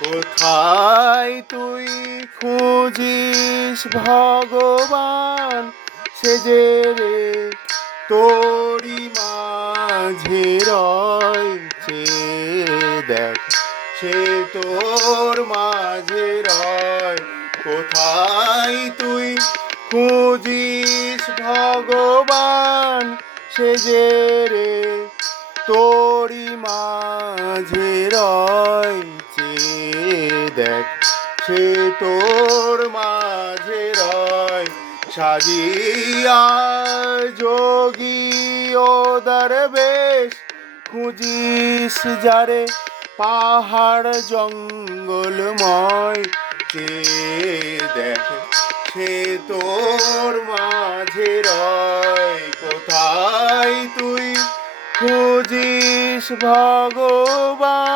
কোথায় তুই খুঁজিস ভগবান সেজে রে তোরি মাঝে রয়েছে দেখ সে তোর মাঝে রয় কোথায় তুই খুঁজিস ভগবান সেজে রে তোরি মাঝে রয়েছে দেখ সে তোর মাঝে রয় সাজিয়া যোগী ও দরবেশ খুঁজিস যারে পাহাড় জঙ্গলময় চে দেখ সে তোর মাঝে রয় কোথায় তুই খুঁজিস ভগবান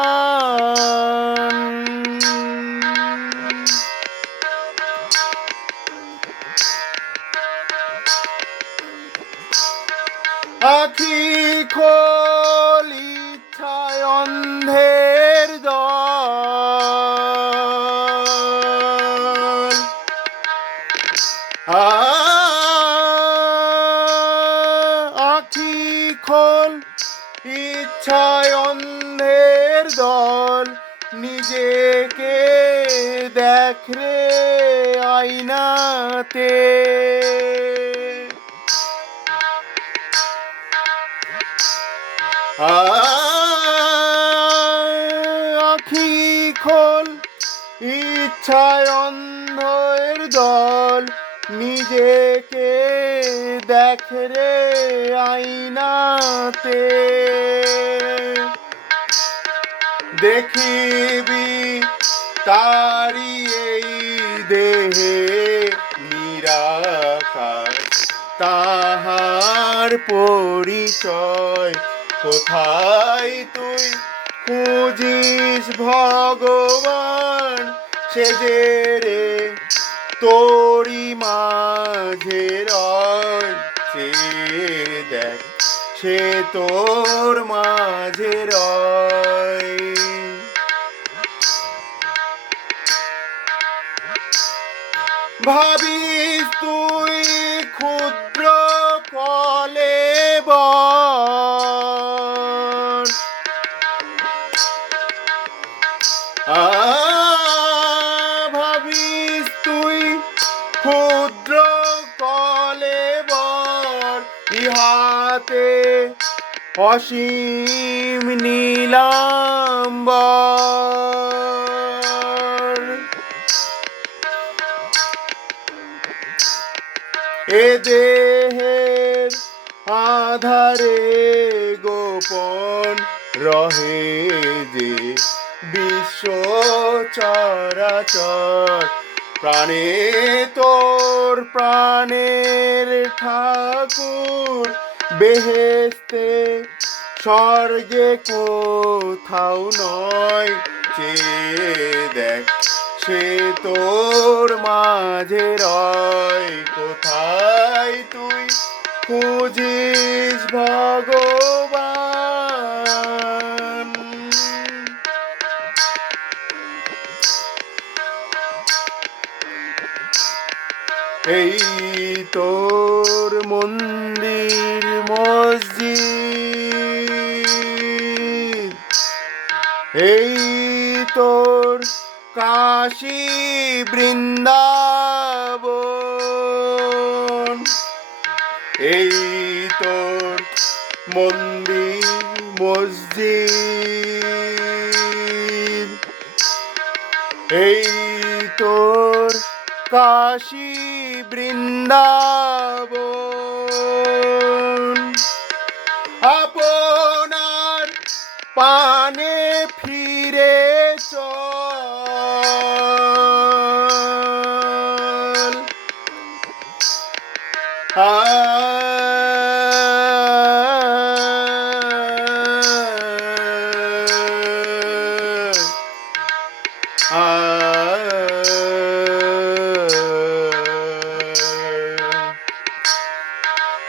আখি খোল ইচ্ছায় অন্ধের দল আখি খোল ইচ্ছায় অন্ধের দল নিজেকে দেখ রে আয়নাতে আখি খোল ইচ্ছায় অন্ধের দল নিজেকে দেখ রে আয়নাতে দেখিবি তারি এই দেহে নিরাকার তাহার পরিচয় কোথায় তুই খুঁজিস ভগবান সেজে রে তোরি মাঝে রয়েছে দেখ সে তোর মাঝে রয় ভাবিস তুই ক্ষুদ্র কলেবর ভাবিস তুই ক্ষুদ্র কলেবর ইহাতে অসীম নীলাম্বর এ দেহের আধারে গোপন রহে যে বিশ্ব চরাচর প্রাণে তোর প্রাণের ঠাকুর বেহেশতে স্বর্গে কোথাও নয় চে দেখ সে তোর মাঝে রয় কোথায় তুই খুঁজিস ভগবান এই তোর মন্দির মসজিদ এই তোর কাশী বৃন্দাবন এই তোর মন্দির মসজিদ এই তোর কাশী বৃন্দাবন আপনার পানে ফিরে চল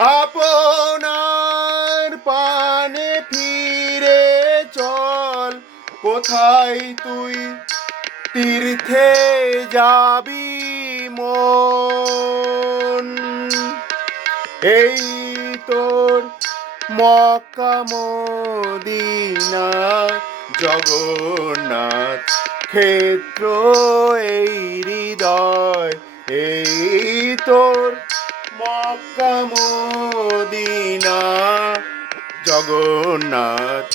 আপনার পানে ফিরে চল কোথায় তুই তীর্থে যাবি মন, এই তোর মক্কা মদিনা জগন্নাথ ক্ষেত্র এই হৃদয়, এই তোর মক্কা মদিনা জগন্নাথ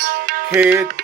ক্ষেত্র।